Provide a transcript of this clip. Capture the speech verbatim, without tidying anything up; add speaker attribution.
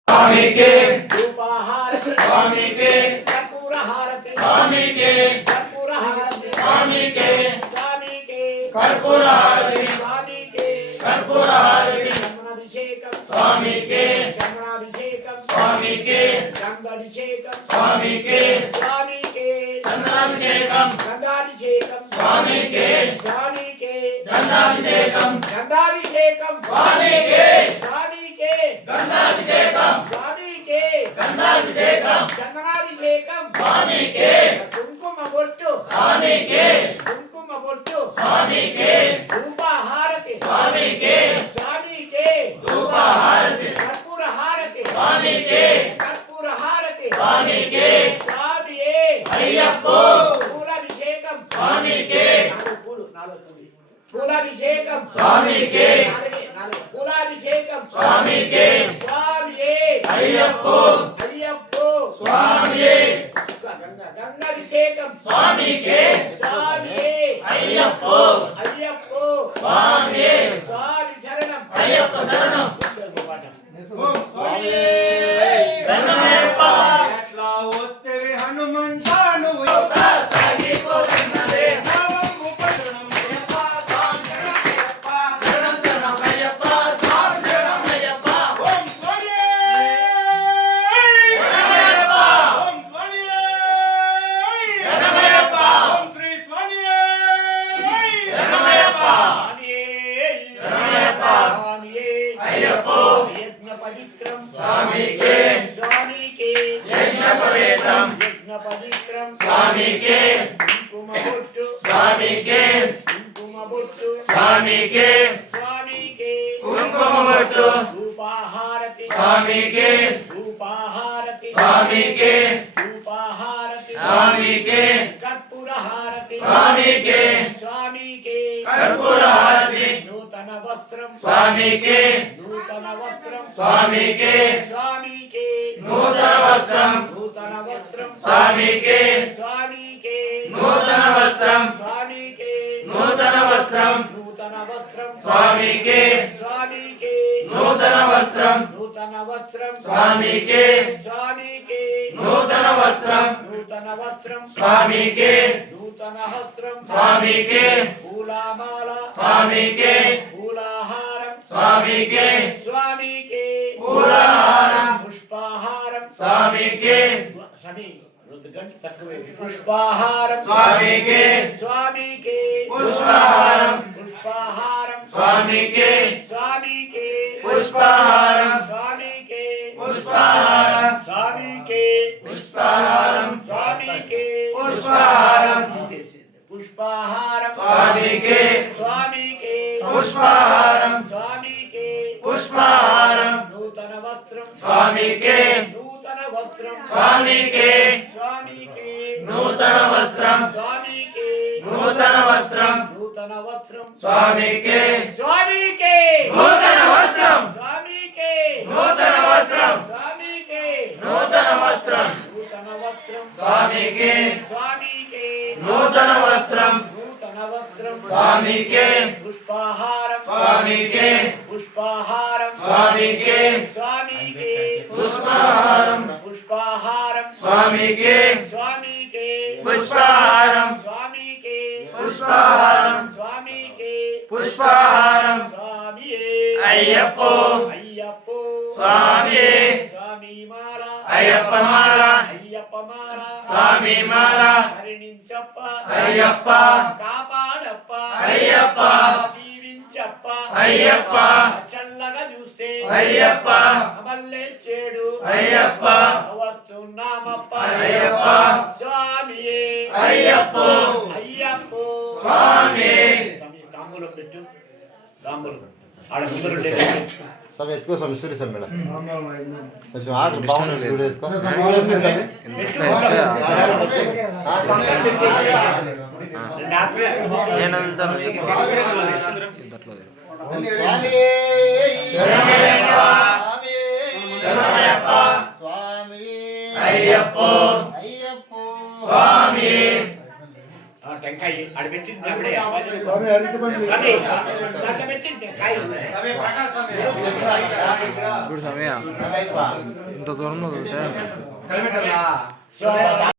Speaker 1: स्वामी के
Speaker 2: धूपहारति
Speaker 1: स्वामी के
Speaker 2: कर्पूरहारति
Speaker 1: स्वामी के
Speaker 2: कर्पूरहारति
Speaker 1: स्वामी के
Speaker 2: स्वामी के
Speaker 1: कर्पूरहारति
Speaker 2: स्वामी के
Speaker 1: कर्पूरहारति
Speaker 2: चंदनाभिषेकम
Speaker 1: स्वामी के
Speaker 2: चंदनाभिषेकम
Speaker 1: स्वामी के
Speaker 2: गंगाभिषेकम
Speaker 1: स्वामी के
Speaker 2: स्वामी के
Speaker 1: चंदनाभिषेकम
Speaker 2: गंगाभिषेकम
Speaker 1: स्वामी के
Speaker 2: स्वामी के
Speaker 1: चंदनाभिषेकम
Speaker 2: गंगाभिषेकम
Speaker 1: स्वामी के
Speaker 2: स्वामी के
Speaker 1: गंगाभिषेकम
Speaker 2: स्वामी के
Speaker 1: गंगाभिषेकम
Speaker 2: चंदनाभिषेकम
Speaker 1: स्वामी के
Speaker 2: కుంకుమ బొట్టు
Speaker 1: स्वामी के
Speaker 2: కుంకుమ బొట్టు
Speaker 1: स्वामी के
Speaker 2: ధూపహారతి
Speaker 1: स्वामी के
Speaker 2: స్వామి కే
Speaker 1: धूपहारति
Speaker 2: కర్పూరహారతి
Speaker 1: स्वामी के
Speaker 2: కర్పూరహారతి
Speaker 1: स्वामी के
Speaker 2: స్వామియే
Speaker 1: अय्यप्पो
Speaker 2: పూలాభిషేకం
Speaker 1: स्वामी के
Speaker 2: నాలుగు పూలు నాలుగు పూలు పూలాభిషేకం
Speaker 1: स्वामी के
Speaker 2: నాలుగే నాలుగు పూలాభిషేకం
Speaker 1: स्वामी के
Speaker 2: స్వామియే
Speaker 1: अय्यप्पो
Speaker 2: అయ్యప్పో
Speaker 1: स्वामी
Speaker 2: గంగా గంగాభిషేకం
Speaker 1: स्वामी के
Speaker 2: స్వామియే
Speaker 1: अय्यप्पो
Speaker 2: అయ్యప్పో
Speaker 1: स्वामी
Speaker 2: స్వామి శరణం
Speaker 1: अय्यप्प शरणं
Speaker 2: ఓం
Speaker 1: स्वामी शरणमయ్యప్ప
Speaker 3: ఎట్లా వస్తే హనుమంతాను
Speaker 1: సాగిపోతున్నదే
Speaker 3: నామము పట్టణమయ్యప్ప స్వామియప్ప
Speaker 1: శరణం శరణమయ్యప్ప స్వామి శరణమయ్యప్ప
Speaker 3: ఓం స్వామి
Speaker 1: శరణమయ్యప్ప
Speaker 3: ఓం స్వామి
Speaker 1: శరణమయ్యప్ప
Speaker 3: ఓం శ్రీ స్వామి
Speaker 1: శరణమయ్యప్ప
Speaker 2: స్వామియే
Speaker 1: శరణమయ్యప్ప
Speaker 2: స్వామియే
Speaker 1: అయ్యప్పో
Speaker 2: యజ్ఞ పవిత్రం
Speaker 1: స్వామికే
Speaker 2: స్వామికే
Speaker 1: యజ్ఞోపవేతం
Speaker 2: యజ్ఞ పవిత్రం
Speaker 1: స్వామికే
Speaker 2: కుంకుమ బొట్టు
Speaker 1: స్వామికే
Speaker 2: కుంకుమ బొట్టు
Speaker 1: స్వామికే
Speaker 2: స్వామికే
Speaker 1: కుంకుమ బొట్టు
Speaker 2: ధూపహారతి
Speaker 1: స్వామికే
Speaker 2: ధూపహారతి
Speaker 1: స్వామికే
Speaker 2: ధూపహారతి
Speaker 1: స్వామికే
Speaker 2: కర్పూరహారతి
Speaker 1: స్వామికే
Speaker 2: స్వామికే
Speaker 1: కర్పూరహారతి
Speaker 2: నూతన వస్త్రం
Speaker 1: స్వామికే
Speaker 2: నూతన వస్త్రం
Speaker 1: స్వామికే
Speaker 2: స్వామికే
Speaker 1: నూతన వస్త్రం
Speaker 2: నూతన వస్త్రం
Speaker 1: స్వామికే
Speaker 2: స్వామికే
Speaker 1: నూతన వస్త్రం
Speaker 2: స్వామికే
Speaker 1: నూతన వస్త్రం
Speaker 2: నూతన వస్త్రం
Speaker 1: స్వామికే
Speaker 2: స్వామికే
Speaker 1: నూతన వస్త్రం
Speaker 2: నూతన వస్త్రం
Speaker 1: స్వామికే
Speaker 2: స్వామికే
Speaker 1: నూతన వస్త్రం
Speaker 2: నూతన వస్త్రం
Speaker 1: స్వామికే
Speaker 2: నూతన వస్త్రం
Speaker 1: స్వామికే
Speaker 2: పూలమాల
Speaker 1: స్వామికే
Speaker 2: పూలహారం
Speaker 1: స్వామికే
Speaker 2: స్వామికే
Speaker 1: పూలహారం
Speaker 2: పుష్పహారం
Speaker 1: స్వామికే
Speaker 2: సని రెండు గంటలు తక్కువే పుష్పహారం
Speaker 1: స్వామికే
Speaker 2: స్వామికే
Speaker 1: పుష్పహారం
Speaker 2: పుష్పహారం
Speaker 1: స్వామికే
Speaker 2: స్వామికే
Speaker 1: పుష్పహారం
Speaker 2: స్వామికే
Speaker 1: పుష్పహారం
Speaker 2: స్వామికే
Speaker 1: పుష్పహారం
Speaker 2: స్వామికే
Speaker 1: పుష్పహారం
Speaker 2: పుష్పహారం
Speaker 1: స్వామికే
Speaker 2: స్వామికే
Speaker 1: పుష్పహారం
Speaker 2: స్వామికే
Speaker 1: పుష్పహారం
Speaker 2: నూతన వస్త్రం
Speaker 1: స్వామికే
Speaker 2: నూతన వస్త్రం
Speaker 1: స్వామికే
Speaker 2: స్వామికే
Speaker 1: నూతన వస్త్రం
Speaker 2: స్వామికే
Speaker 1: నూతన వస్త్రం
Speaker 2: నూతన వస్త్రం
Speaker 1: స్వామికే
Speaker 2: స్వామికే
Speaker 1: నూతన వస్త్రం
Speaker 2: స్వామికే
Speaker 1: నూతన వస్త్రం
Speaker 2: స్వామికే
Speaker 1: నూతన వస్త్రం
Speaker 2: నూతన వస్త్రం
Speaker 1: స్వామికే
Speaker 2: స్వామికే
Speaker 1: నూతన వస్త్రం
Speaker 2: నూతన వస్త్రం
Speaker 1: స్వామికే
Speaker 2: పుష్పహారం
Speaker 1: స్వామికే
Speaker 2: పుష్పహారం
Speaker 1: స్వామికే
Speaker 2: స్వామికే
Speaker 1: పుష్పహారం
Speaker 2: పుష్పహారం
Speaker 1: స్వామికే
Speaker 2: స్వామికే
Speaker 1: పుష్పహారం
Speaker 2: స్వామికే
Speaker 1: పుష్పహారం
Speaker 2: స్వామికే
Speaker 1: పుష్పహారం
Speaker 2: స్వామియే
Speaker 1: అయ్యప్పో
Speaker 2: అయ్యప్పో
Speaker 1: స్వామియే
Speaker 2: స్వామి మాల
Speaker 1: అయ్యప్ప మాల
Speaker 2: అయ్యప్ప మాల
Speaker 1: స్వామి మాల
Speaker 2: హరిణించప్ప
Speaker 1: అయ్యప్ప
Speaker 2: కాపాడప్ప
Speaker 1: అయ్యప్ప
Speaker 2: దీవించప్ప
Speaker 1: అయ్యప్ప
Speaker 2: చల్లగా చూస్తే
Speaker 1: అయ్యప్ప
Speaker 2: మల్లె చెడు
Speaker 1: అయ్యప్ప
Speaker 2: వస్తున్నామప్ప
Speaker 1: అయ్యప్ప
Speaker 2: స్వామియే
Speaker 1: అయ్యప్పో
Speaker 2: అయ్యప్పో
Speaker 1: స్వామి
Speaker 2: స్వామి తాంబూలం పెట్టు తాంబూలం ఆడ ముందరుండే
Speaker 4: सब इसको सब सूर्य सब मेरा अच्छा आग बाउंड वीडियो इसको
Speaker 2: నేను
Speaker 4: స్వామి
Speaker 1: శరణమయ్యప్ప
Speaker 4: స్వామి
Speaker 1: అయ్యప్పో
Speaker 4: అయ్యప్పో
Speaker 1: స్వామి
Speaker 2: టెంకాయ ఆడ పెట్టింది అప్పుడే
Speaker 5: స్వామి అరటి పండ్లు
Speaker 2: స్వామి, దాంట్లో పెట్టింది టెంకాయ
Speaker 3: స్వామి ప్రకాశ్ స్వామి
Speaker 6: చూడు సమయ ఇంత దూరంలో ఉంటే
Speaker 2: సో